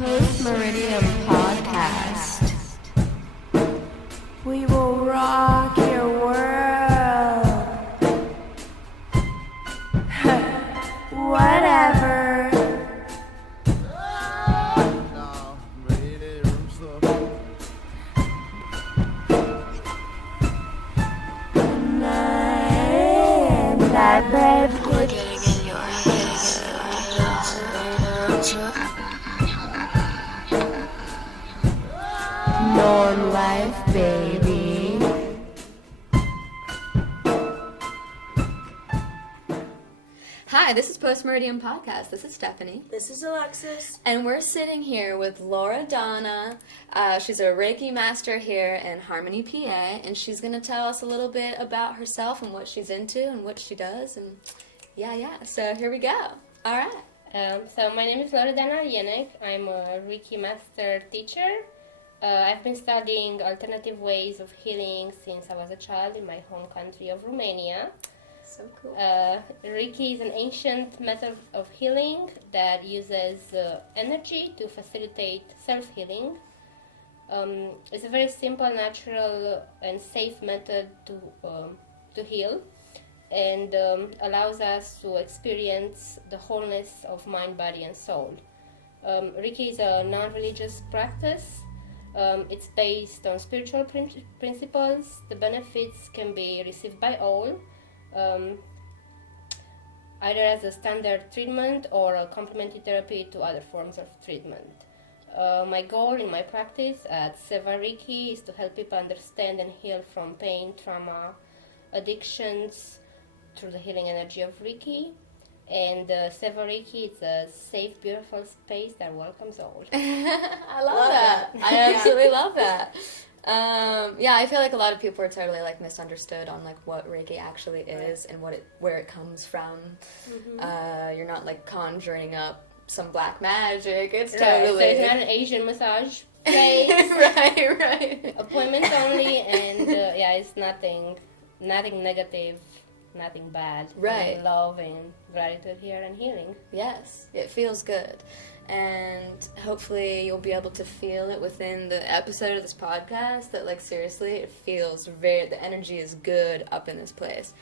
Post Meridian Podcast. We will rock your world. Whatever. That babe. We're getting in your Norm life, baby. Hi, this is Post Meridian Podcast. This is Stephanie. This is Alexis. And we're sitting here with Laura Donna. She's a Reiki master here in Harmony, PA. And she's going to tell us a little bit about herself and what she's into and what she does. And yeah. So here we go. All right. So my name is Laura Donna. I'm a Reiki master teacher. I've been studying alternative ways of healing since I was a child in my home country of Romania. So cool. Reiki is an ancient method of healing that uses energy to facilitate self-healing. It's a very simple, natural, and safe method to heal, and allows us to experience the wholeness of mind, body, and soul. Reiki is a non-religious practice. It's based on spiritual principles. The benefits can be received by all, either as a standard treatment or a complementary therapy to other forms of treatment. My goal in my practice at Seva Reiki is to help people understand and heal from pain, trauma, addictions through the healing energy of Reiki. And Seva Reiki is a safe, beautiful space that welcomes all. I love that. I absolutely love that. I feel like a lot of people are totally like misunderstood on like what Reiki actually is and where it comes from. Mm-hmm. You're not like conjuring up some black magic. It's totally. So it's not an Asian massage place. right. Appointments only, and it's nothing negative. Nothing bad. Right. Love and gratitude here and healing. Yes, it feels good. And hopefully you'll be able to feel it within the episode of this podcast that, like, seriously, it feels the energy is good up in this place.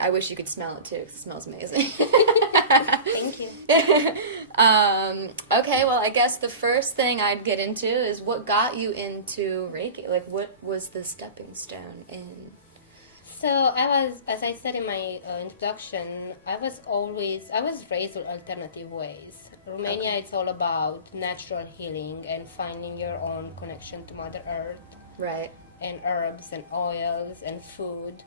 I wish you could smell it, too, because it smells amazing. Thank you. Okay, well, I guess the first thing I'd get into is what got you into Reiki? Like, what was the stepping stone in... So I was, as I said in my introduction, I was raised with alternative ways. Romania, It's all about natural healing and finding your own connection to Mother Earth. Right. And herbs and oils and food.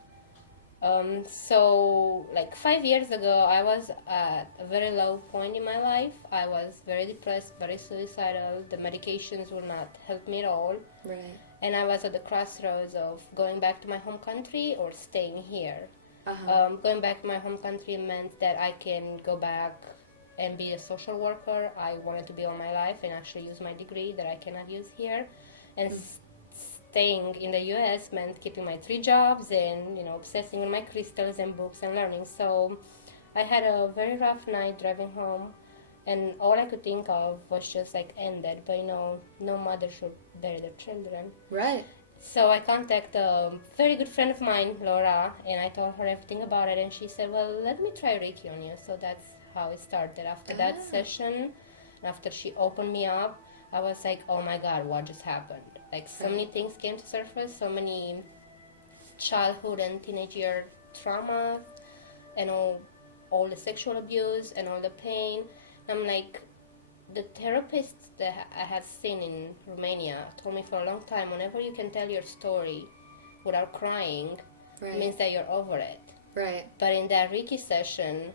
So like 5 years ago, I was at a very low point in my life. I was very depressed, very suicidal. The medications would not help me at all. Right. And I was at the crossroads of going back to my home country or staying here. Going back to my home country meant that I can go back and be a social worker. I wanted to be all my life and actually use my degree that I cannot use here. And staying in the U.S. meant keeping my 3 jobs and, obsessing on my crystals and books and learning. So I had a very rough night driving home. And all I could think of was just like ended. But no mother should bury their children. Right. So I contacted a very good friend of mine, Laura, and I told her everything about it. And she said, well, let me try Reiki on you. So that's how it started. After that session, after she opened me up, I was like, oh my God, what just happened? Like so many things came to surface, so many childhood and teenage year trauma, and all the sexual abuse and all the pain. I'm like, the therapist that I had seen in Romania told me for a long time, whenever you can tell your story without crying, it means that you're over it. Right. But in that Reiki session,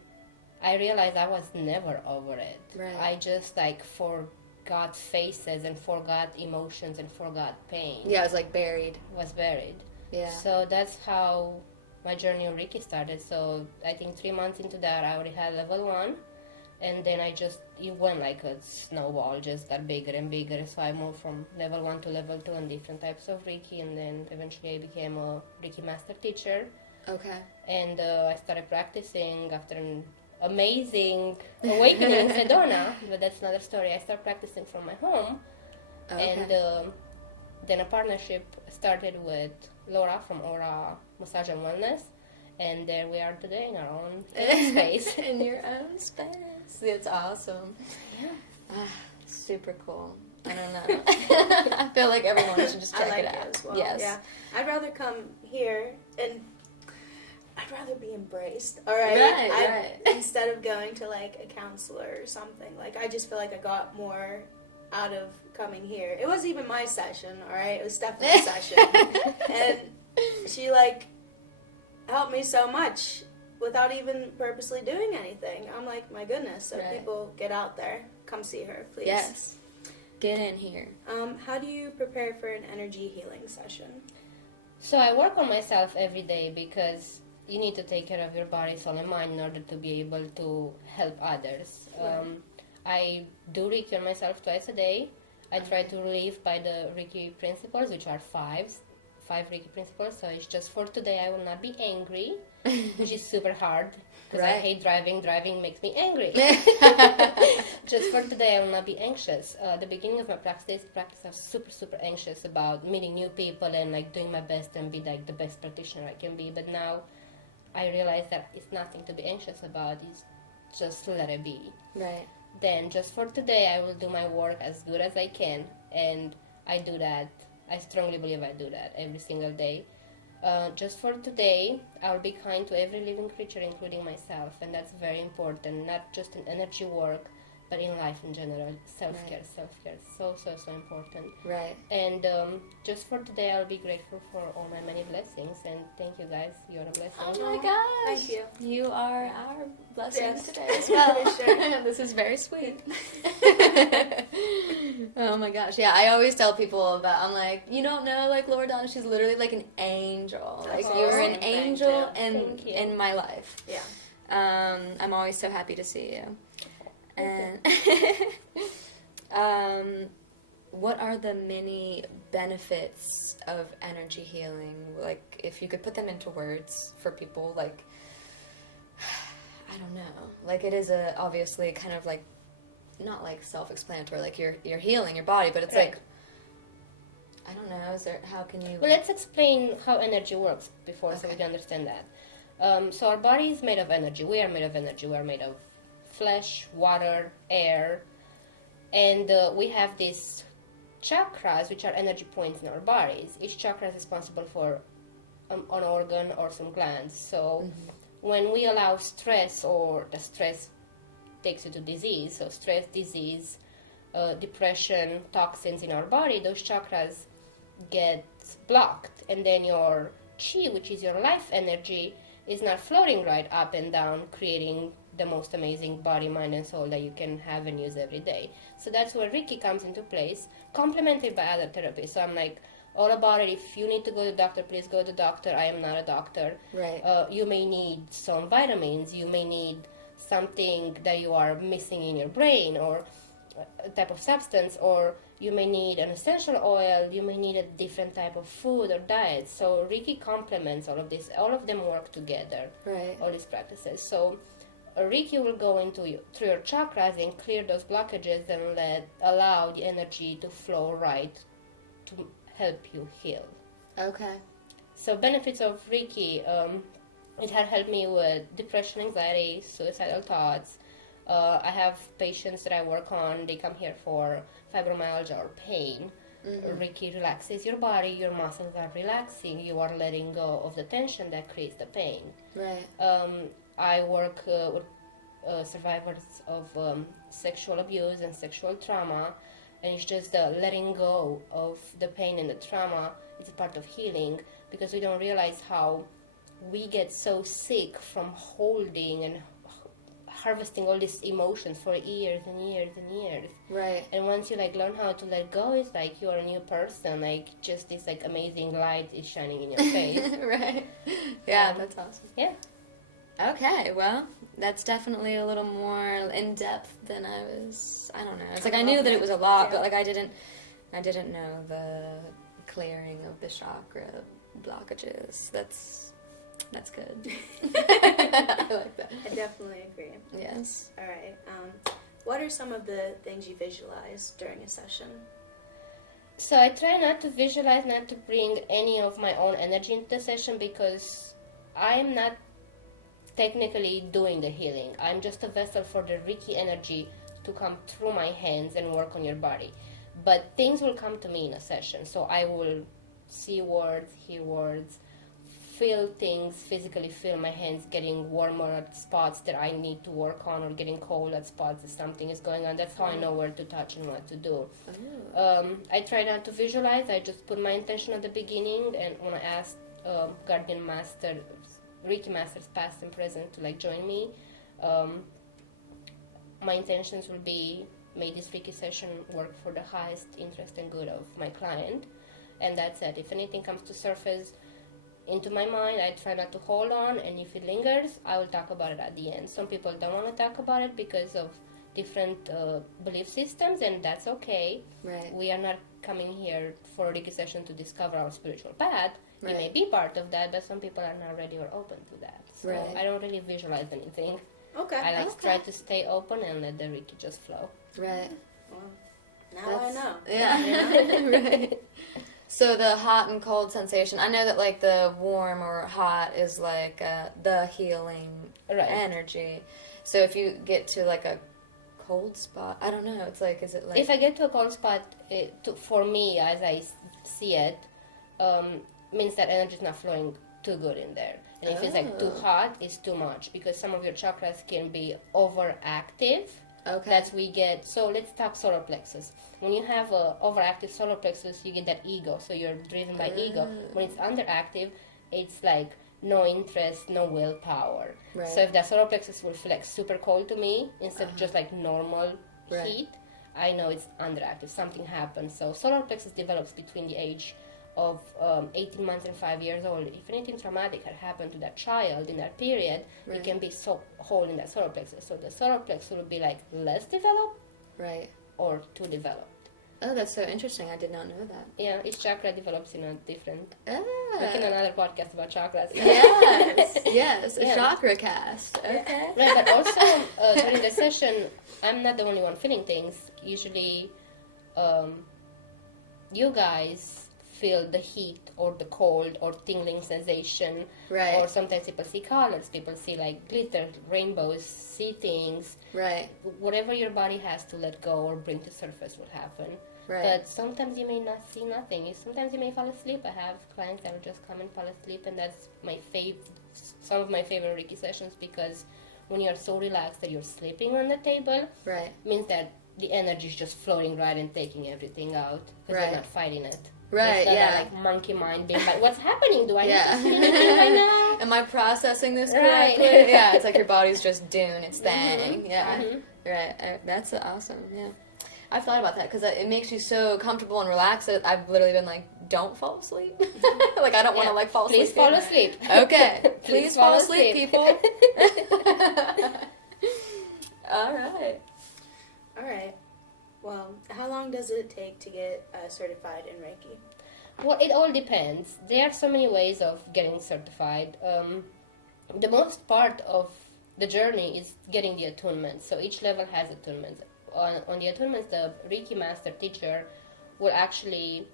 I realized I was never over it. Right. I just forgot faces and forgot emotions and forgot pain. Yeah, it was like buried. Was buried. Yeah. So that's how my journey of Reiki started. So I think 3 months into that, I already had level 1. And then it went like a snowball, just got bigger and bigger. So I moved from level 1 to level 2 and different types of Reiki. And then eventually I became a Reiki master teacher. Okay. And I started practicing after amazing awakening in Sedona, but that's another story. I started practicing from my home, and then a partnership started with Laura from Aura Massage and Wellness, and there we are today in our own space. In your own space. It's awesome. Yeah. Super cool. I don't know. I feel like everyone should just check it out. As well. Yes. Yeah. I'd rather come here and I'd rather be embraced. All right. Right. Instead of going to like a counselor or something. Like I just feel like I got more out of coming here. It wasn't even my session. All right. It was Stephanie's session, and she like helped me so much without even purposely doing anything. I'm like, my goodness. So people get out there, come see her, please. Yes. Get in here. How do you prepare for an energy healing session? So I work on myself every day because you need to take care of your body, soul, and mind in order to be able to help others. I do Reiki on myself twice a day. I try to live by the Reiki principles, which are five Reiki principles. So it's just for today, I will not be angry, which is super hard because I hate driving. Driving makes me angry. Just for today, I will not be anxious. The beginning of my practice, I was super, super anxious about meeting new people and like doing my best and be like the best practitioner I can be. But now I realize that it's nothing to be anxious about. It's just let it be. Right. Then just for today, I will do my work as good as I can, and I do that. I strongly believe I do that every single day. Just for today, I'll be kind to every living creature, including myself, and that's very important, not just in energy work, but in life in general. Self-care, so important. Right. And just for today, I'll be grateful for all my many blessings, and thank you guys, you're a blessing. Oh my gosh. Thank you. You are our blessings Yes. today as well. For sure. This is very sweet. Oh my gosh. Yeah, I always tell people about, I'm like, you don't know, like Laura Donna, she's literally like an angel. Like That's you're awesome. an angel Thank you. in my life. Yeah. I'm always so happy to see you. And what are the many benefits of energy healing? Like, if you could put them into words for people, like, I don't know. Like, it is obviously kind of like, not like self-explanatory, like you're healing your body, but it's like, I don't know, how can you... Well, let's explain how energy works before so we can understand that. So our body is made of energy. We are made of energy. We are made of flesh, water, air, and we have these chakras, which are energy points in our bodies. Each chakra is responsible for an organ or some glands. So when we allow stress, or the stress takes you to disease, so stress, disease, depression, toxins in our body, those chakras get blocked, and then your chi, which is your life energy, is not floating right up and down, creating the most amazing body, mind, and soul that you can have and use every day. So that's where Reiki comes into place, complemented by other therapies. So I'm like all about it. If you need to go to the doctor, please go to the doctor. I am not a doctor. Right. You may need some vitamins. You may need something that you are missing in your brain, or a type of substance, or you may need an essential oil, you may need a different type of food or diet. So Reiki complements all of this. All of them work together, Right. all these practices. So Reiki will go through your chakras and clear those blockages and allow the energy to flow right to help you heal. Okay. So benefits of Reiki, it had helped me with depression, anxiety, suicidal thoughts. I have patients that I work on, they come here for fibromyalgia or pain. Reiki relaxes your body, your muscles are relaxing, you are letting go of the tension that creates the pain. Right. I work with survivors of sexual abuse and sexual trauma, and it's just letting go of the pain and the trauma. It's a part of healing, because we don't realize how we get so sick from holding and harvesting all these emotions for years and years and years. Right. And once you like learn how to let go, it's like you're a new person. Like just this like amazing light is shining in your face. Right. Yeah, that's awesome. Yeah. Okay, well, that's definitely a little more in depth than I don't know. It's like I knew that it was a lot, but like I didn't know the clearing of the chakra blockages. That's That's good. I like that. I definitely agree. Yes. All right. What are some of the things you visualize during a session? So I try not to visualize, not to bring any of my own energy into the session, because I'm not technically doing the healing. I'm just a vessel for the Reiki energy to come through my hands and work on your body. But things will come to me in a session. So I will see words, hear words, feel things, physically feel my hands getting warmer at spots that I need to work on, or getting cold at spots that something is going on. That's how I know where to touch and what to do. I try not to visualize. I just put my intention at the beginning, and when I ask guardian master, Reiki masters past and present to like join me, my intentions will be, may this Reiki session work for the highest interest and good of my client, and that's it. If anything comes to surface into my mind, I try not to hold on, and if it lingers, I will talk about it at the end. Some people don't want to talk about it because of different belief systems, and that's okay. Right. We are not coming here for a Reiki session to discover our spiritual path. Right. We may be part of that, but some people are not ready or open to that. So Right. I don't really visualize anything. Okay. I try to stay open and let the Reiki just flow. Right. Well, now I know. Yeah. Right. So the hot and cold sensation, I know that like the warm or hot is like the healing energy. So if you get to like a cold spot, I don't know, it's like, is it like... If I get to a cold spot, for me, as I see it, means that energy is not flowing too good in there. And if it's like too hot, it's too much, because some of your chakras can be overactive. Okay. That's we get. So let's talk solar plexus. When you have a overactive solar plexus, you get that ego. So you're driven by ego. When it's underactive, it's like no interest, no willpower. Right. So if that solar plexus will feel like super cold to me instead of just like normal heat, I know it's underactive. Something happened. So solar plexus develops between the age of 18 months and 5 years old. If anything traumatic had happened to that child in that period, it can be so hole in that solar plexus. So the solar plexus will be like less developed, or too developed. Oh, that's so interesting. I did not know that. Yeah, each chakra develops in a different. We can another podcast about chakras. Yes, a chakra cast. Okay. Right, but also during the session, I'm not the only one feeling things. Usually, you guys feel the heat or the cold or tingling sensation. Right. Or sometimes people see colors, people see like glitter, rainbows, see things. Right. Whatever your body has to let go or bring to surface will happen. Right. But sometimes you may not see nothing. Sometimes you may fall asleep. I have clients that will just come and fall asleep, and that's some of my favorite Reiki sessions, because when you're so relaxed that you're sleeping on the table, means that the energy is just flowing right and taking everything out, because you're not fighting it. Right, it's not like monkey mind being like, what's happening? Do I need to feel anything right now? Am I processing this correctly? Yeah, it's like your body's just doing its thing. Yeah, right. That's awesome. Yeah, I've thought about that, because it makes you so comfortable and relaxed that I've literally been like, don't fall asleep. Like, I don't want to like fall asleep. Please fall asleep. Okay, please fall asleep, people. All right. Well, how long does it take to get certified in Reiki? Well, it all depends. There are so many ways of getting certified. The most part of the journey is getting the attunement. So each level has attunements. On the attunements, the Reiki master teacher will actually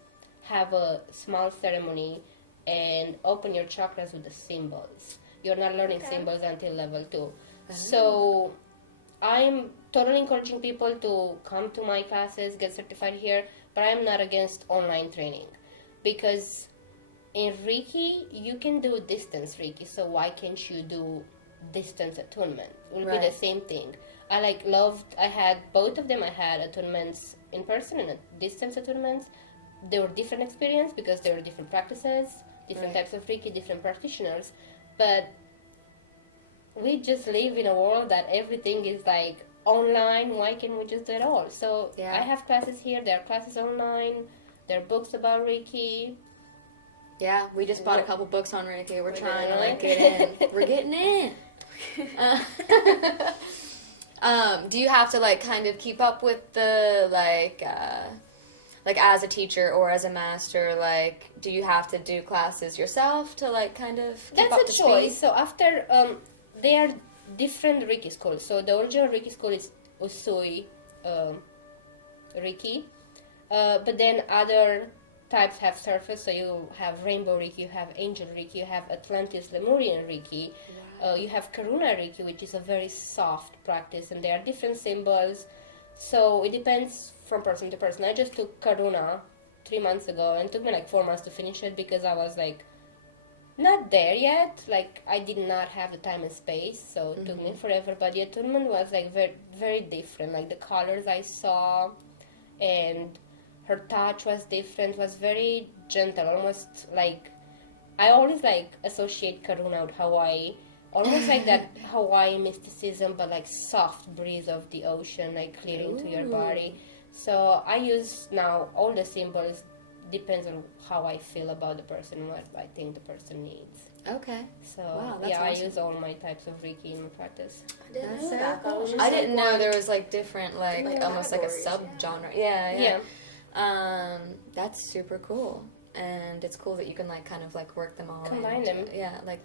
have a small ceremony and open your chakras with the symbols. You're not learning symbols until level 2. So I'm totally encouraging people to come to my classes, get certified here, but I'm not against online training, because in Reiki you can do distance Reiki, so why can't you do distance attunement? It will be the same thing. I had both of them. I had attunements in person and distance attunements. They were different experience because they were different practices, different types of Reiki, different practitioners, but we just live in a world that everything is like online. Why can't we just do it all? So I have classes here. There are classes online. There are books about Reiki. Yeah, we just bought a couple books on Reiki. We're trying to like get in. We're getting in. Do you have to like kind of keep up with the like like as a teacher or as a master, like do you have to do classes yourself to like kind of keep up That's to a choice. speed? So after they are different Reiki schools. So the original Reiki school is Usui Reiki, but then other types have surface. So you have Rainbow Reiki, you have Angel Reiki, you have Atlantis Lemurian Reiki, you have Karuna Reiki, which is a very soft practice, and there are different symbols. So it depends from person to person. I just took Karuna 3 months ago, and it took me like 4 months to finish it because I was like not there yet. Like I did not have the time and space, so it took me forever. But the attunement was like very, very different. Like the colors I saw, and her touch was different. Was very gentle, almost like I always like associate Karuna with Hawaii. Almost like that Hawaii mysticism, but like soft breeze of the ocean, like clearing to your body. So I use now all the symbols, depends on how I feel about the person and what I think the person needs. Okay. So Wow, that's yeah, awesome. I use all my types of Reiki in my practice. I didn't That's know so that. cool. was just I like didn't know one- there was like different, like Like almost like a categories, subgenre. Yeah. Yeah. That's super cool, and it's cool that you can like kind of like work them all. Combine into- them. Yeah, like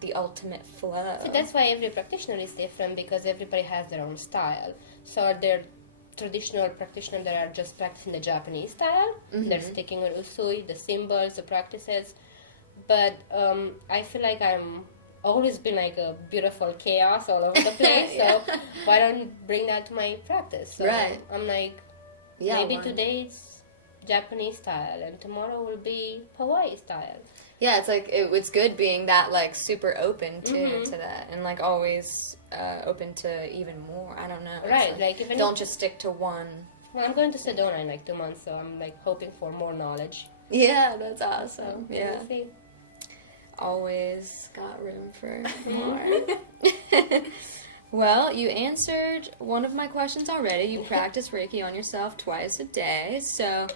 the ultimate flow. So that's why every practitioner is different, because everybody has their own style. So there traditional practitioners that are just practicing the Japanese style. They're sticking with usui, the symbols, the practices. But I feel like I'm always been like a beautiful chaos all over the place. Yeah. So why don't bring that to my practice? So Right. I'm like, Yeah, maybe why- today it's Japanese style and tomorrow will be Hawaii style. Yeah, it's like it's good being that like super open to that, and like always open to even more. I don't know. It's Right, like even don't just stick to one. well, I'm going to Sedona in like 2 months, so I'm like hoping for more knowledge. Yeah, that's So awesome. Yeah, we'll see. always got room for more. Well, you answered one of my questions already. You practice Reiki on yourself twice a day. So,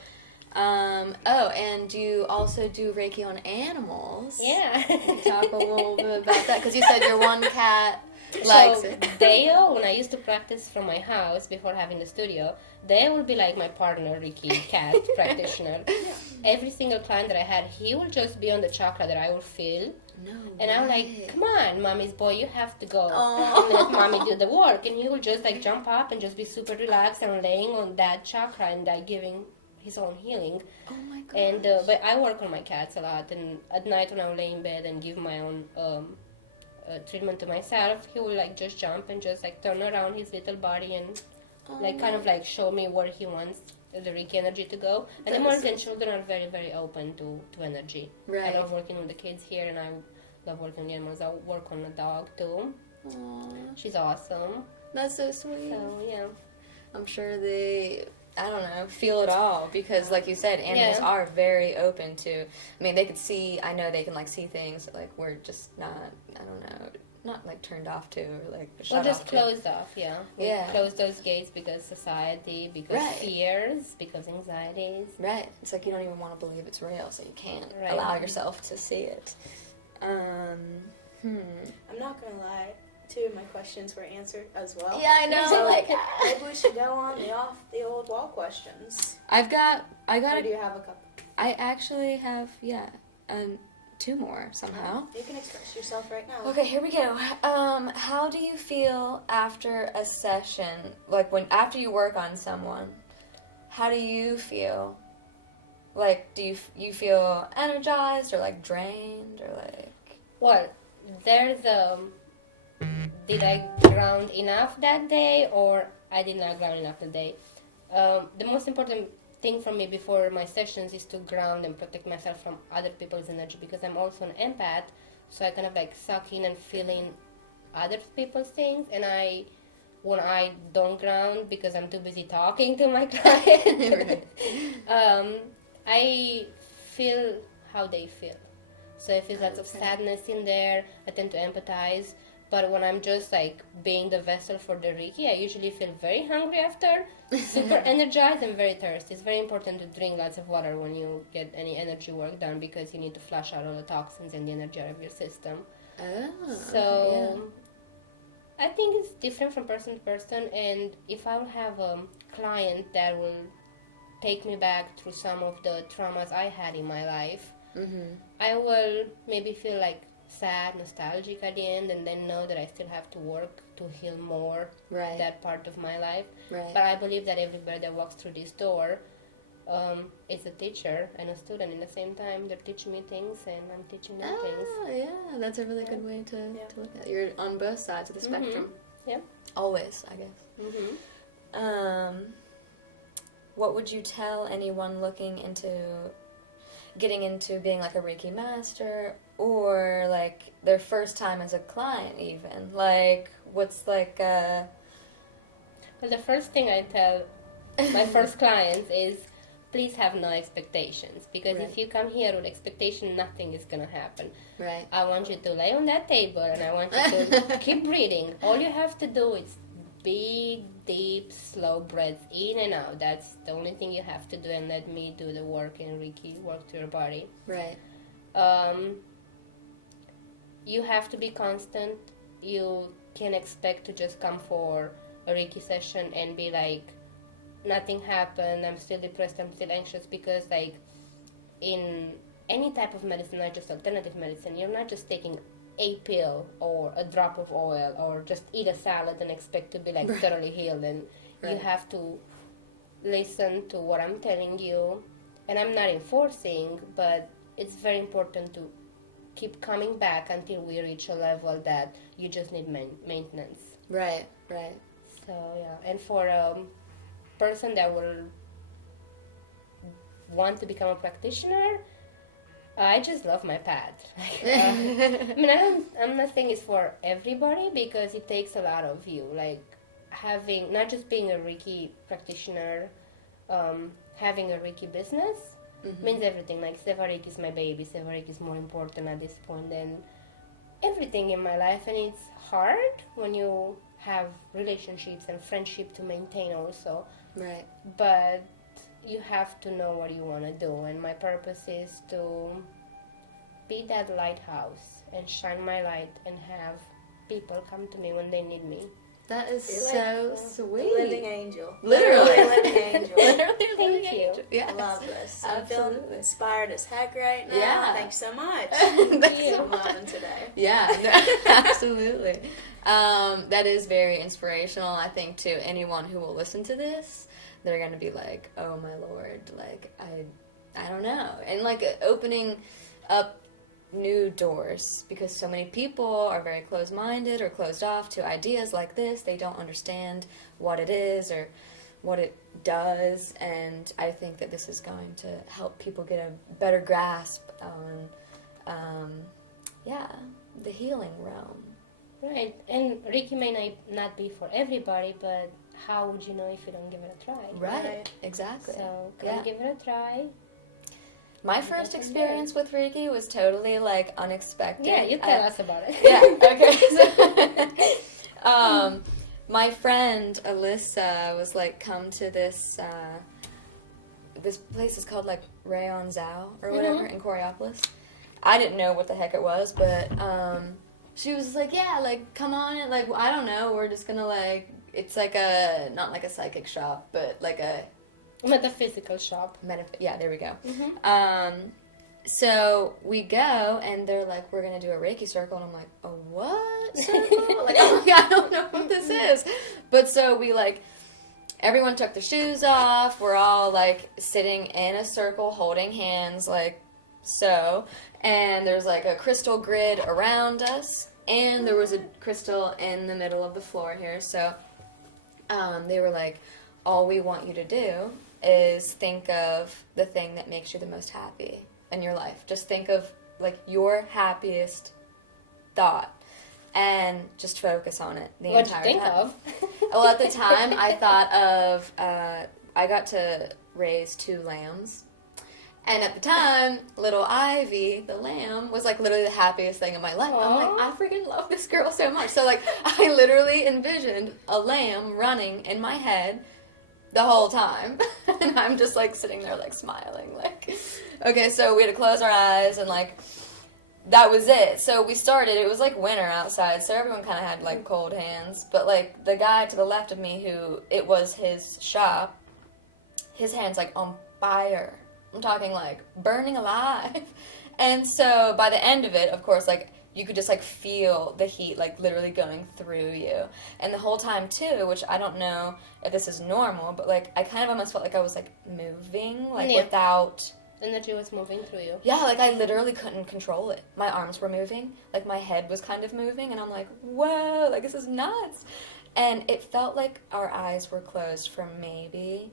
and you also do Reiki on animals. Yeah. Talk a little bit about that, because you said your one cat likes So it. Deo, when I used to practice from my house before having the studio, Deo would be like my partner, Reiki cat practitioner. Every single client that I had, he would just be on the chakra that I would feel. No And I'm way. like, come on, mommy's boy, you have to go Aw. and let mommy do the work. And he would just like jump up and just be super relaxed and laying on that chakra and like giving his own healing. Oh my god. And but I work on my cats a lot, and at night when I lay in bed and give my own treatment to myself, he will like just jump and just like turn around his little body and like kind of like show me where he wants the Reiki energy to go. And the That is Morgan children are very, very open to energy. Right. I love working with the kids here, and I love working with animals. I work on a dog too. Aw, She's awesome. that's so sweet. So yeah. I'm sure they, I don't know, feel it all, because like you said, animals Yeah. are very open to, I mean, they could see, I know they can like see things that, like we're just not, I don't know, not like turned off to, or like shut Or just off closed off, yeah. We Yeah. close those gates because society, because Right. fears, because anxieties. to. Right. It's like you don't even want to believe it's real, so you can't Right. allow yourself to see it. I'm not gonna lie. 2 of my questions were answered as well. Yeah, I know. So like, maybe we should go on the old wall questions. I got Or do you have a couple? I actually have, 2 more somehow. You can express yourself right now. Okay, here we go. How do you feel after a session? Like after you work on someone, how do you feel? Like, do you feel energized or like drained or like? Well, there's did I ground enough that day, or I did not ground enough that day? The most important thing for me before my sessions is to ground and protect myself from other people's energy, because I'm also an empath, so I kind of like suck in and feel in other people's things, and when I don't ground because I'm too busy talking to my client, I feel how they feel. So if there's lots of sadness in there, I tend to empathize. But when I'm just like being the vessel for the Reiki, I usually feel very hungry after, super energized and very thirsty. It's very important to drink lots of water when you get any energy work done, because you need to flush out all the toxins and the energy out of your system. Oh. So I think it's different from person to person, and if I will have a client that will take me back through some of the traumas I had in my life, Mm-hmm. I will maybe feel like sad, nostalgic at the end, and then know that I still have to work to heal more Right. that part of my life. Right. But I believe that everybody that walks through this door is a teacher and a student in the same time. They're teaching me things, and I'm teaching them things. Yeah, that's a really good way to look at it. You're on both sides of the spectrum. Yeah. Always, I guess. Mm-hmm. What would you tell anyone looking into getting into being like a Reiki master, or like their first time as a client even? Like, what's like Well, the first thing I tell my first clients is, please have no expectations, because Right. if you come here with expectation, nothing is gonna happen. Right. I want you to lay on that table, and I want you to keep breathing. All you have to do is big, deep, slow breaths in and out. That's the only thing you have to do, and let me do the work in Reiki, work to your body. Right. You have to be constant. You can expect to just come for a Reiki session and be like, nothing happened, I'm still depressed, I'm still anxious, because like in any type of medicine, not just alternative medicine, you're not just taking a pill or a drop of oil or just eat a salad and expect to be like Right. thoroughly healed. And you Right. have to listen to what I'm telling you, and I'm not enforcing, but it's very important to keep coming back until we reach a level that you just need maintenance. Right. Right. So yeah, and for a person that will want to become a practitioner, I just love my path. I mean, I'm not saying it's for everybody, because it takes a lot of you. Like having, not just being a Reiki practitioner, having a Reiki business means everything. Like Seva Reiki is my baby. Seva Reiki is more important at this point than everything in my life, and it's hard when you have relationships and friendship to maintain also. Right. But you have to know what you want to do, and my purpose is to be that lighthouse and shine my light and have people come to me when they need me. That is You're so like sweet. a living angel. Literally. A living angel. Literally a Thank living you. angel. Yes. I love this. I'm feeling Absolutely. inspired as heck right now. Yeah. Thanks so much. Thanks you. so I'm much. loving today. Yeah, no, absolutely. That is very inspirational, I think, to anyone who will listen to this. They're going to be like, oh my Lord, like, I don't know. And like opening up new doors, because so many people are very closed-minded or closed off to ideas like this. They don't understand what it is or what it does, and I think that this is going to help people get a better grasp on, the healing realm. Right, and Reiki may not be for everybody, but how would you know if you don't give it a try? Right, exactly. So come Yeah. give it a try. My first experience with Reiki was totally like unexpected. Yeah, you tell us about it. Yeah, okay. So, my friend Alyssa was like, come to this this place is called like Rayon Zhao or whatever in Coriopolis. I didn't know what the heck it was, but she was like, yeah, like come on, and like I don't know, we're just gonna like, it's like a, not like a psychic shop, but like a Metaphysical shop. yeah, there we go. So we go, and they're like, we're gonna do a Reiki circle, and I'm like, a what circle? Like, oh my God, I don't know what this is. But so we like, everyone took their shoes off. We're all like sitting in a circle, holding hands, like so. And there's like a crystal grid around us, and there was a crystal in the middle of the floor here. So they were like, all we want you to do is think of the thing that makes you the most happy in your life. Just think of like your happiest thought and just focus on it the What'd you entire think time. of? Well, at the time I thought of I got to raise 2 lambs. And at the time, little Ivy, the lamb, was like literally the happiest thing in my life. I'm like, I freaking love this girl so much. So like, I literally envisioned a lamb running in my head the whole time. And I'm just like sitting there like smiling. Like, okay, so we had to close our eyes and like, that was it. So we started, it was like winter outside, so everyone kind of had like cold hands. But like the guy to the left of me, who it was his shop, his hand's like on fire. I'm talking like burning alive. And so by the end of it, of course, like you could just like feel the heat like literally going through you. And the whole time too, which I don't know if this is normal, but like I kind of almost felt like I was like moving, like without... Energy was moving through you. Yeah, like I literally couldn't control it. My arms were moving, like my head was kind of moving, and I'm like, whoa, like this is nuts. And it felt like our eyes were closed for maybe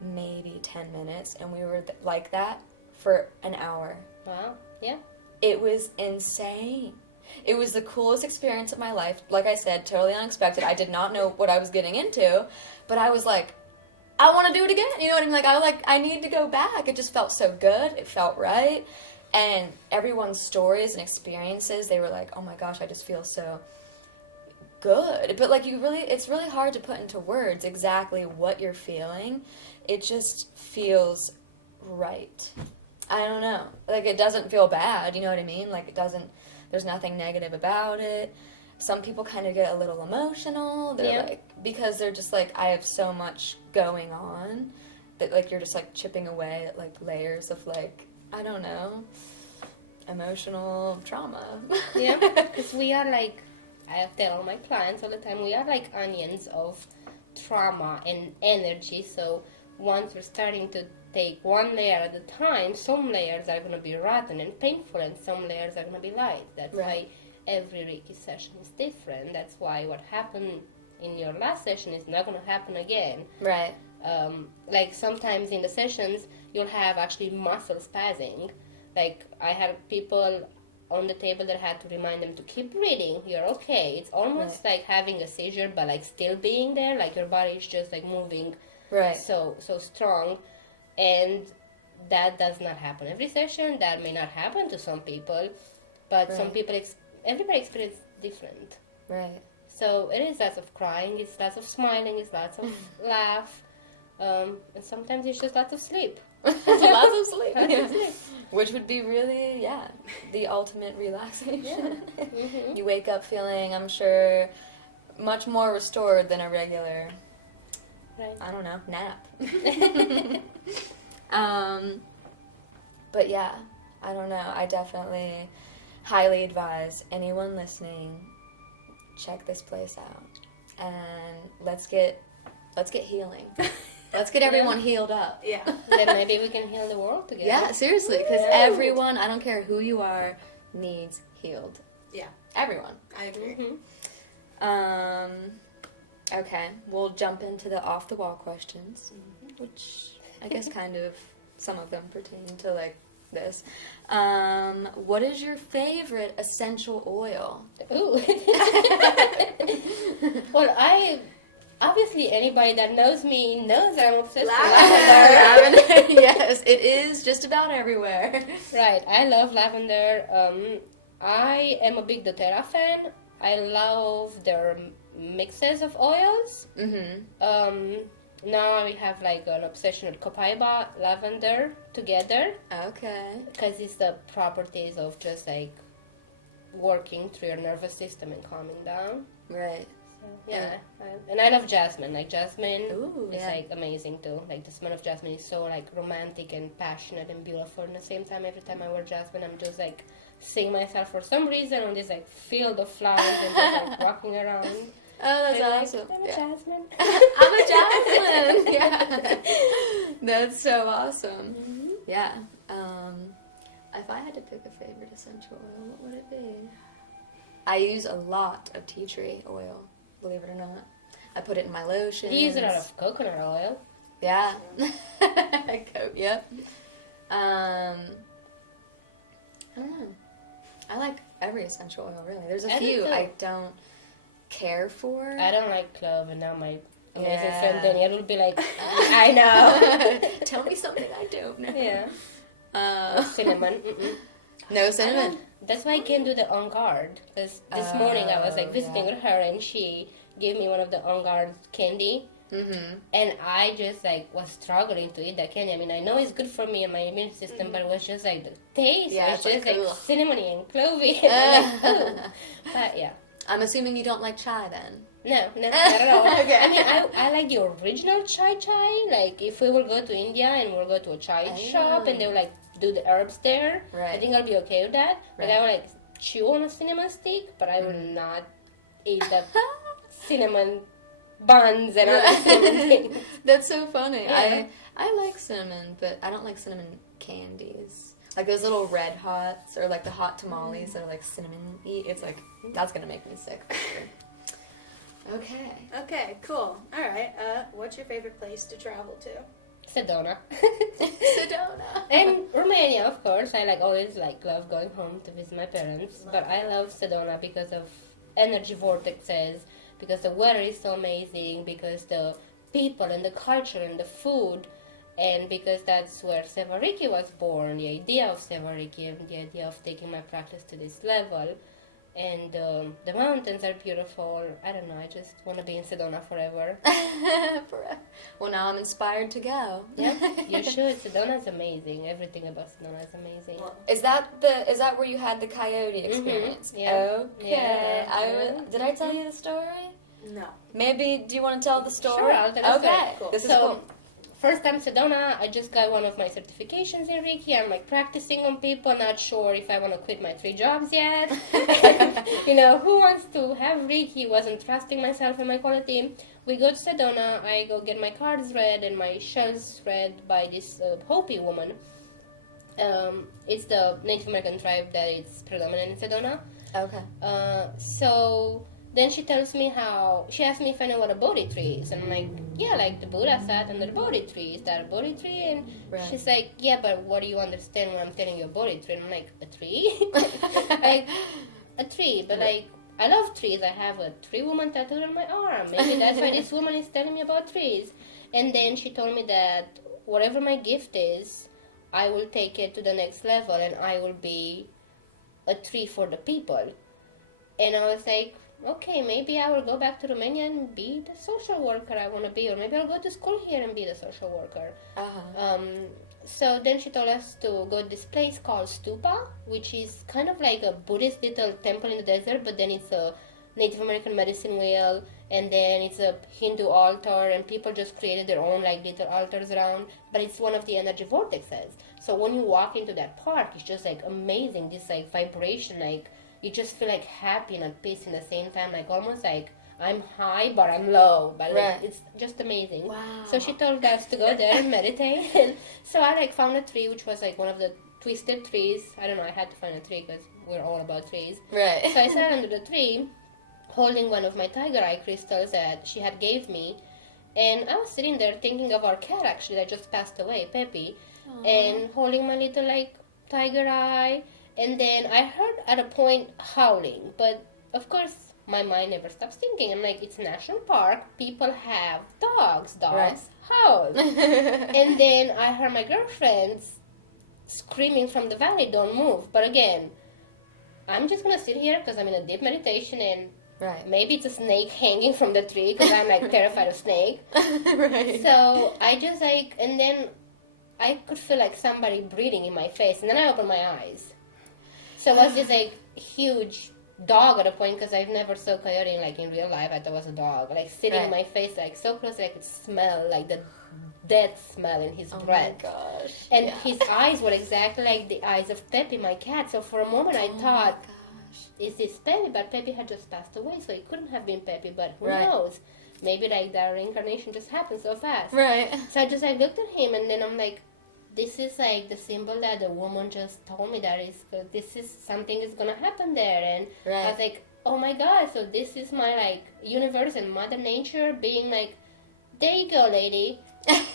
10 minutes, and we were like that for an hour. Wow, yeah. It was insane. It was the coolest experience of my life. Like I said, totally unexpected. I did not know what I was getting into, but I was like, I want to do it again. You know what I mean? I need to go back. It just felt so good. It felt right. And everyone's stories and experiences, they were like, oh my gosh, I just feel so good. But like it's really hard to put into words exactly what you're feeling. It just feels right. I don't know. Like it doesn't feel bad. You know what I mean? Like there's nothing negative about it. Some people kind of get a little emotional. They're like, because they're just like, I have so much going on that like you're just like chipping away at like layers of like, I don't know, emotional trauma. Yeah, because we are like, I tell all my clients all the time, we are like onions of trauma and energy. So once we're starting to take one layer at a time, some layers are going to be rotten and painful, and some layers are going to be light. That's why every Reiki session is different. That's why what happened in your last session is not going to happen again. Right. Like sometimes in the sessions, you'll have actually muscle spazzing. Like I had people on the table that had to remind them to keep breathing. You're okay. It's almost like having a seizure, but like still being there. Like your body is just like moving so strong. And that does not happen every session. That may not happen to some people, but some people, everybody experiences different. Right. So it is lots of crying, it's lots of smiling, it's lots of laugh, and sometimes it's just lots of sleep. Lots of sleep. Which would be really, the ultimate relaxation. Yeah. Mm-hmm. You wake up feeling, I'm sure, much more restored than a regular, I don't know, nap. But yeah, I don't know. I definitely highly advise anyone listening, check this place out, and let's get healing. Let's get everyone healed up. Yeah. Then maybe we can heal the world together. Yeah, seriously, because everyone, I don't care who you are, needs healed. Yeah. Everyone. I agree. Mm-hmm. Okay, we'll jump into the off-the-wall questions, which I guess kind of, some of them pertain to, like, this. What is your favorite essential oil? Ooh. Well, obviously anybody that knows me knows I'm obsessed with lavender. Yes, it is just about everywhere. Right, I love lavender. I am a big doTERRA fan. I love their mixes of oils. Mm-hmm. Now we have like an obsession with copaiba, lavender together. Okay. Because it's the properties of just like working through your nervous system and calming down. Right. So, yeah. And I love jasmine. Like jasmine is yeah. like amazing too. Like the smell of jasmine is so like romantic and passionate and beautiful. And at the same time, every time I wear jasmine, I'm just like seeing myself for some reason on this like field of flowers and just like walking around. Oh, that's and awesome. I'm a jasmine. I'm a jasmine. Yeah. That's so awesome. Mm-hmm. Yeah. If I had to pick a favorite essential oil, what would it be? I use a lot of tea tree oil, believe it or not. I put it in my lotions. You use a lot of coconut oil. Yeah. Yep. I don't know. I like every essential oil, really. There's a few I don't care for. I don't like clove, and now my amazing friend Danielle will be like, I know. Tell me something I don't know. Yeah. Cinnamon. Mm-mm. No cinnamon. That's why I can't do the On Guard. Because this morning I was like visiting with her, and she gave me one of the On Guard candy. Mm-hmm. And I just like was struggling to eat that candy. I mean, I know it's good for me and my immune system, but it was just like the taste. Yeah, it was just like cinnamony and clovey. But yeah. I'm assuming you don't like chai then. No, not at all. Okay. I mean, I like the original chai. Like, if we will go to India and we'll go to a chai shop and they'll, like, do the herbs there, I Right. think I'll be okay with that. Like, Right. I will, like, chew on a cinnamon stick, but I will not eat the cinnamon buns and other cinnamon things. That's so funny. Yeah. I like cinnamon, but I don't like cinnamon candies. Like those little red hots or like the hot tamales that are like cinnamon-y. It's like, that's gonna make me sick for sure. Okay. Okay, cool. All right. What's your favorite place to travel to? Sedona. Sedona. And Romania, of course. I always love going home to visit my parents. But I love Sedona because of energy vortexes, because the weather is so amazing, because the people and the culture and the food, and because that's where Sevariki was born, the idea of Sevariki and the idea of taking my practice to this level. And the mountains are beautiful. I don't know, I just want to be in Sedona forever. Forever. Well, now I'm inspired to go. Yeah, you should. Sedona is amazing. Everything about Sedona is amazing. Well, Is that where you had the coyote experience? Yeah. Okay. Yeah. Did I tell you the story? no. Maybe, do you want to tell the story? Sure, I'll tell the story. Okay. Cool. This is So, cool. first time Sedona, I just got one of my certifications in Reiki. I'm practicing on people, not sure if I want to quit my 3 jobs yet. Who wants to have Reiki? Wasn't trusting myself and my quality. We go to Sedona, I go get my cards read and my shells read by this Hopi woman. It's the Native American tribe that is predominant in Sedona. Okay. So then she tells me she asked me if I know what a Bodhi tree is. And I'm like, yeah, like the Buddha sat under the Bodhi tree. Is that a Bodhi tree? And Right. she's like, yeah, but what do you understand when I'm telling you a Bodhi tree? And I'm like, a tree? Like, a tree. But like, I love trees. I have a tree woman tattooed on my arm. Maybe that's why this woman is telling me about trees. And then she told me that whatever my gift is, I will take it to the next level and I will be a tree for the people. And I was like, okay, maybe I will go back to Romania and be the social worker I want to be, or maybe I'll go to school here and be the social worker. Uh-huh. So then she told us to go to this place called Stupa, which is kind of like a Buddhist little temple in the desert, but then it's a Native American medicine wheel, and then it's a Hindu altar, and people just created their own little altars around, but it's one of the energy vortexes. So when you walk into that park, it's just amazing, this vibration, you just feel happy and at peace in the same time, almost I'm high but I'm low, but Right. it's just amazing. Wow. So she told us to go there and meditate, and so I found a tree which was one of the twisted trees. I don't know, I had to find a tree because we're all about trees. Right. So I sat under the tree, holding one of my tiger eye crystals that she had gave me, and I was sitting there thinking of our cat actually that just passed away, Peppy, and holding my little tiger eye. And then I heard at a point howling, but of course my mind never stops thinking. I'm like, it's a national park, people have dogs Right. howl. And then I heard my girlfriends screaming from the valley, don't move. But again, I'm just gonna sit here because I'm in a deep meditation, and Right. maybe it's a snake hanging from the tree because I'm terrified of snake. Right. So I just and then I could feel somebody breathing in my face, and then I opened my eyes. So it was this huge dog at a point, because I've never saw coyote in real life. I thought it was a dog, sitting in Right. my face, so close I could smell the death smell in his Oh my breath. gosh. And Yeah. his eyes were exactly like the eyes of Peppy, my cat. So for a moment I Oh thought, my gosh. is this Peppy? But Peppy had just passed away, so it couldn't have been Peppy. But who Right. knows? Maybe that reincarnation just happened so fast. Right. So I just looked at him, and then I'm like, this is the symbol that the woman just told me that this is something is gonna happen there. And I was like, oh my god, so this is my universe and Mother Nature being there you go, lady.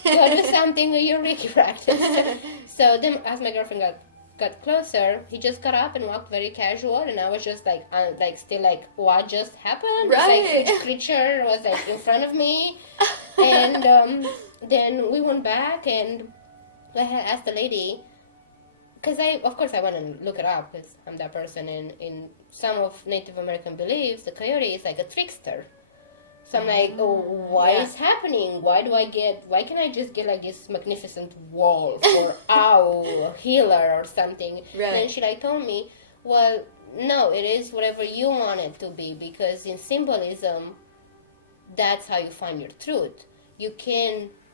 Go do something with your Reiki practice. So then as my girlfriend got closer, he just got up and walked very casual, and I was just still what just happened? Right. This huge creature was in front of me. And then we went back, and I had asked the lady, because of course I went and look it up, because I'm that person, and in some of Native American beliefs, the coyote is a trickster. So I'm like, oh, what is happening? Why can I just get this magnificent wolf or owl healer or something? Right. And then she told me, well, no, it is whatever you want it to be, because in symbolism, that's how you find your truth. You can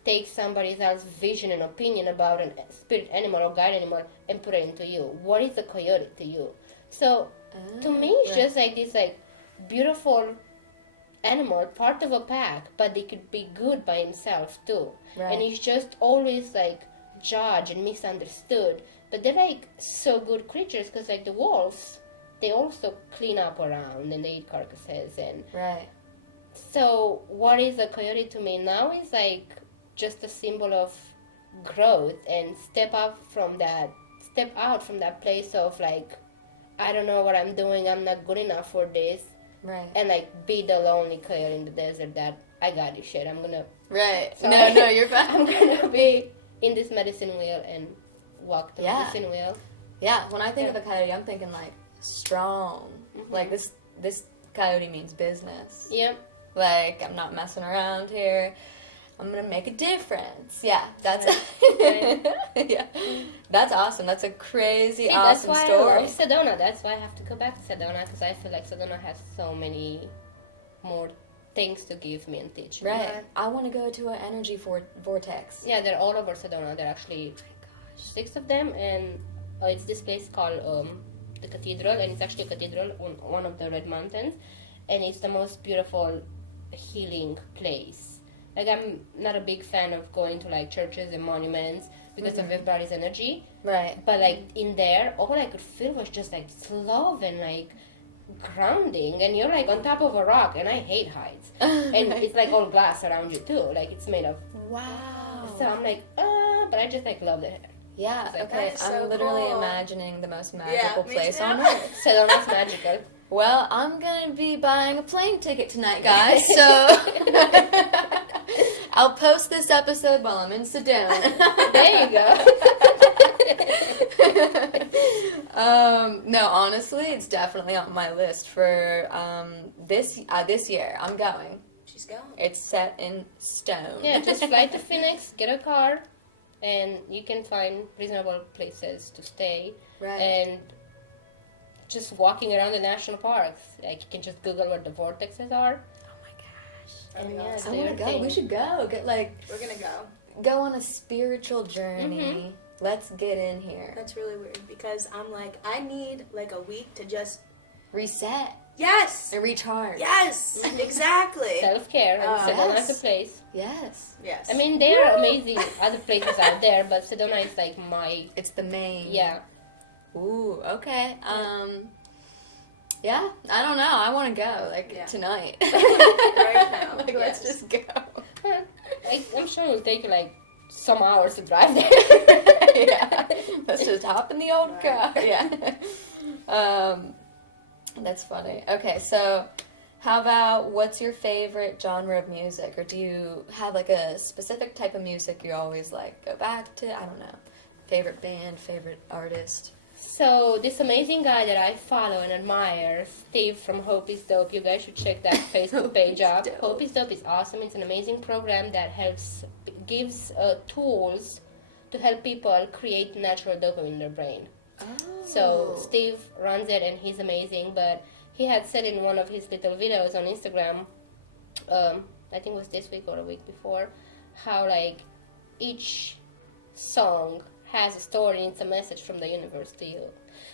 take somebody else's vision and opinion about a spirit animal or guide animal and put it into you. What is a coyote to you? So to me, it's just like this like beautiful animal, part of a pack, but they could be good by himself too. Right. And he's just always like judged and misunderstood. But they're like so good creatures because like the wolves, they also clean up around and they eat carcasses. And Right. so what is a coyote to me now is like just a symbol of growth and step out from that place of like, I don't know what I'm doing, I'm not good enough for this. Right. And like be the lonely coyote in the desert that I got this shit. I'm gonna Right. Sorry. No, you're fine. I'm gonna be in this medicine wheel and walk the Yeah. medicine wheel. Yeah, when I think of a coyote, I'm thinking like strong. Like this coyote means business. Yeah. Like I'm not messing around here. I'm gonna make a difference. Yeah, that's Right. yeah, that's awesome. That's a crazy See, awesome that's why story. I love Sedona. That's why I have to go back to Sedona because I feel like Sedona has so many more things to give me and teach me. Right. I want to go to an energy vortex. Yeah, they're all over Sedona. There are actually 6 of them, and it's this place called the Cathedral, and it's actually a cathedral on one of the Red Mountains, and it's the most beautiful healing place. Like, I'm not a big fan of going to like churches and monuments because of everybody's energy, Right. but like in there, all I could feel was just like love and like grounding, and you're like on top of a rock, and I hate heights, and it's like all glass around you too, like it's made of. Wow. So I'm like, but I just like loved it. Yeah. Like, Okay. that's I'm so literally cool. imagining the most magical me place too. on earth. Sedona's magical. Well, I'm gonna be buying a plane ticket tonight, guys. So I'll post this episode while I'm in Sedona. There you go. No, honestly, it's definitely on my list for this year. I'm going. She's going. It's set in stone. Yeah, just fly to Phoenix, get a car, and you can find reasonable places to stay. Right. And just walking around the national parks, like you can just Google where the vortexes are. Oh my gosh. And yeah, I do want your to go. thing. We should go. Get We're gonna go. on a spiritual journey. Let's get in here. That's really weird because I'm like, I need like a week to just. Reset Yes! and recharge. Yes! Exactly! Self-care, and Sedona's yes. a place. Yes. Yes. I mean, there are amazing other places out there, but Sedona is like my, It's the main. yeah. Ooh, okay. Yeah, I don't know. I want to go, like, Yeah. tonight. Right now, Like, let's yes. just go. I'm sure it'll take you like some hours to drive there. Yeah. Let's just hop in the old car. Yeah. That's funny. Okay, so how about what's your favorite genre of music? Or do you have, like, a specific type of music you always, like, go back to? I don't know. Favorite band, favorite artist? So this amazing guy that I follow and admire, Steve from Hope is Dope. You guys should check that Facebook page out. Dope. Hope is Dope is awesome. It's an amazing program that gives tools to help people create natural dopamine in their brain. Oh. So Steve runs it and he's amazing. But he had said in one of his little videos on Instagram, I think it was this week or a week before, how like each song has a story and it's a message from the universe to you.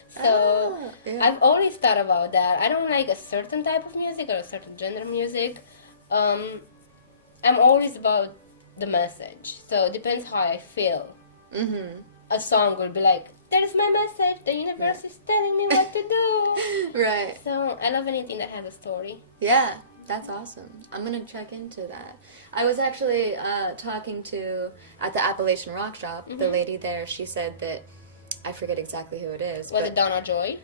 So yeah. I've always thought about that. I don't like a certain type of music or a certain genre of music. I'm always about the message. So it depends how I feel. Mm-hmm. A song will be like, that is my message. The universe is telling me what to do. Right. So I love anything that has a story. Yeah, that's awesome. I'm going to check into that. I was actually talking to, at the Appalachian Rock Shop, the lady there, she said that, I forget exactly who it is. Was but it Donna Joy?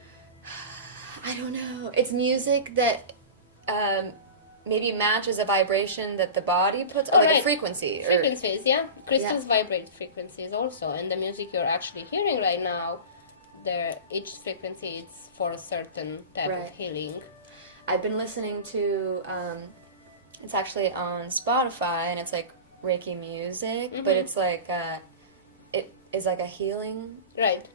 I don't know. It's music that maybe matches a vibration that the body puts, or like a right. frequency. Frequencies, yeah. Crystals vibrate frequencies also. And the music you're actually hearing right now, each frequency is for a certain type of healing. I've been listening to, it's actually on Spotify, and it's like Reiki music, but it's like, it is like a healing Right.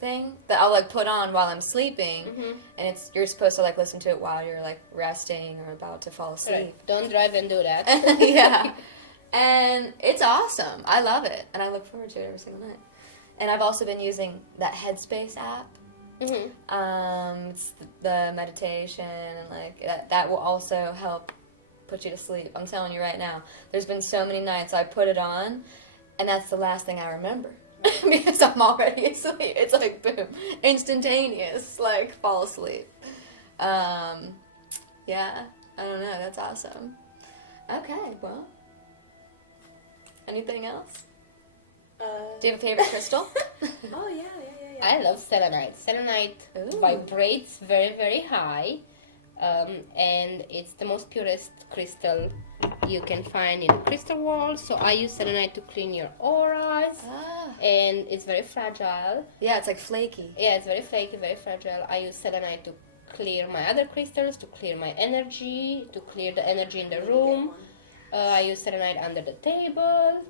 thing that I'll like put on while I'm sleeping, Mm-hmm. and you're supposed to like listen to it while you're like resting or about to fall asleep. Right. Don't drive and do that. Yeah. And it's awesome. I love it. And I look forward to it every single night. And I've also been using that Headspace app. Mm-hmm. It's the meditation and like that will also help put you to sleep. I'm telling you right now. There's been so many nights I put it on and that's the last thing I remember. Because I'm already asleep. It's like boom. Instantaneous. Like fall asleep. Yeah. I don't know. That's awesome. Okay, well. Anything else? Do you have a favorite crystal? Oh, yeah. I love selenite. Selenite Ooh. vibrates very, very high, and it's the most purest crystal you can find in the crystal world. So I use selenite to clean your auras, and it's very fragile. Yeah, it's like flaky. Yeah, it's very flaky, very fragile. I use selenite to clear my other crystals, to clear my energy, to clear the energy in the room. I use selenite under the table.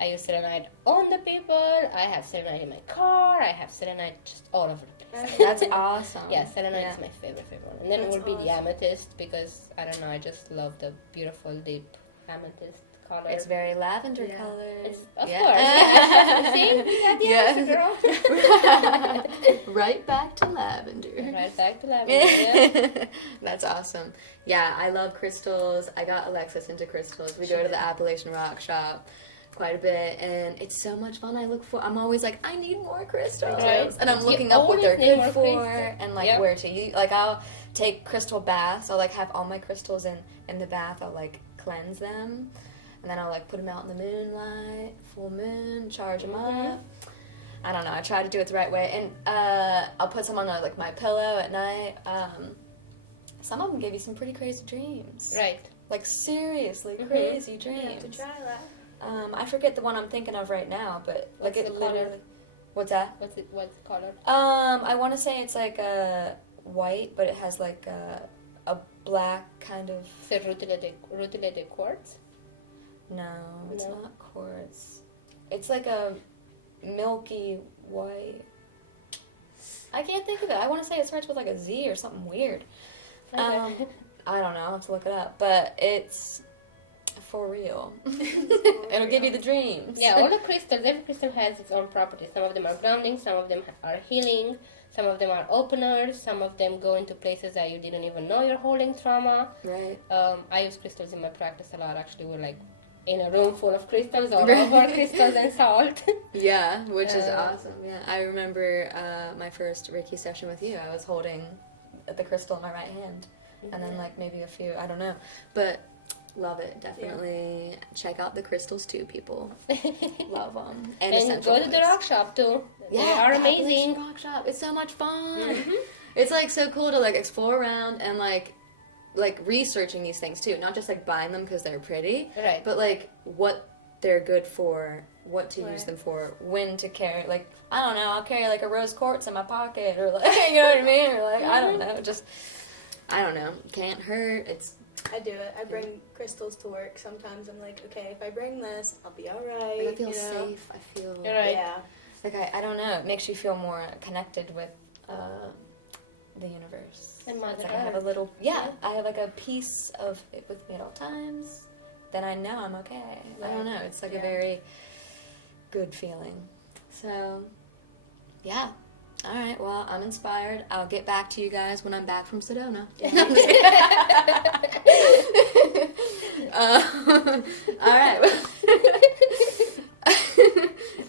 I use selenite on the people. I have selenite in my car. I have selenite just all over the place. That's awesome. Yeah, selenite is my favorite one. And then it That's will be the awesome. amethyst because, I don't know, I just love the beautiful deep amethyst color. It's very lavender Yeah. color. It's, of Yeah. course. Yeah. See? We got the answer, girl. Right back to lavender. Right back to lavender. Yeah. That's awesome. Yeah, I love crystals. I got Alexis into crystals. We go to the Appalachian Rock shop quite a bit, and it's so much fun. I'm always like, I need more crystals, Right. and I'm You looking up what they're always need good more for, crystals. and like Yep. where to use. Like I'll take crystal baths. I'll like have all my crystals in the bath. I'll like cleanse them, and then I'll like put them out in the moonlight, full moon, charge them up. I don't know. I try to do it the right way, and I'll put some on like my pillow at night. Some of them give you some pretty crazy dreams. Right. Like seriously Mhm. crazy You dreams. have to try that. I forget the one I'm thinking of right now, but like What's it the color? literally. What's that? What's the color? I want to say it's like a white, but it has like a black kind of. Is it rutilated quartz? No, it's No? not quartz. It's like a milky white. I can't think of it. I want to say it starts with like a Z or something weird. Okay. I don't know. I'll have to look it up. But it's for real. It'll give you the dreams. Yeah, all the crystals, every crystal has its own properties. Some of them are grounding, some of them are healing, some of them are openers, some of them go into places that you didn't even know you're holding trauma. Right. I use crystals in my practice a lot. Actually, we're like in a room full of crystals, all over crystals and salt. Yeah, which is awesome. Yeah, I remember my first Reiki session with you. I was holding the crystal in my right hand, and then like maybe a few, I don't know, but love it. Definitely check out the crystals too, people. Love them. And essential go to the oils. rock shop too. Yeah, They are the Appalachian amazing. Rock shop. It's so much fun. It's like so cool to like explore around and like researching these things too, not just like buying them because they're pretty, Right. but like what they're good for, what to use Right. them for, when to carry. Like I don't know, I'll carry like a rose quartz in my pocket, or like you know what I mean, or like I don't know, just I don't know, can't hurt. It's I do it. I bring crystals to work. Sometimes I'm like, okay, if I bring this, I'll be all like, right. I feel you know? safe. I feel You're right. Yeah. like I don't know. It makes you feel more connected with the universe. And It's Mother like I have a Earth. little I have like a piece of it with me at all times. Then I know I'm okay. I don't know. It's like a Yeah. very good feeling. So yeah. All right. Well, I'm inspired. I'll get back to you guys when I'm back from Sedona. All right.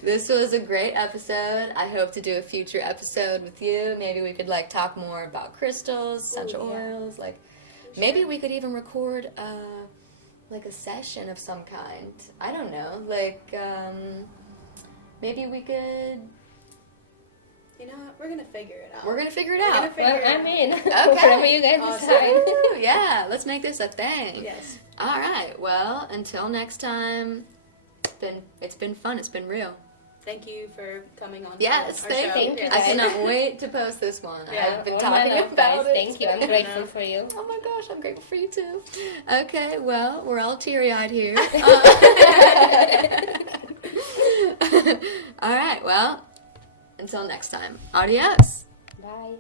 This was a great episode. I hope to do a future episode with you. Maybe we could like talk more about crystals, essential yeah. oils. Like maybe we could even record like a session of some kind. I don't know. Like maybe we could. You know what? We're gonna figure it out. We're gonna figure it We're out. gonna figure Well, it I'm out. in. Okay. Whatever you guys Awesome. decide. Woo, yeah, let's make this a thing. Yes. All right. Well, until next time. It's been fun. It's been real. Thank you for coming on. Yes, our thank show. you. Yes. I cannot wait to post this one. Yeah, I've been All talking my love, about guys. it. Thank you. I'm grateful for you. Oh my gosh, I'm grateful for you too. Okay, well, we're all teary-eyed here. All right, well, Until next time, adios. Bye.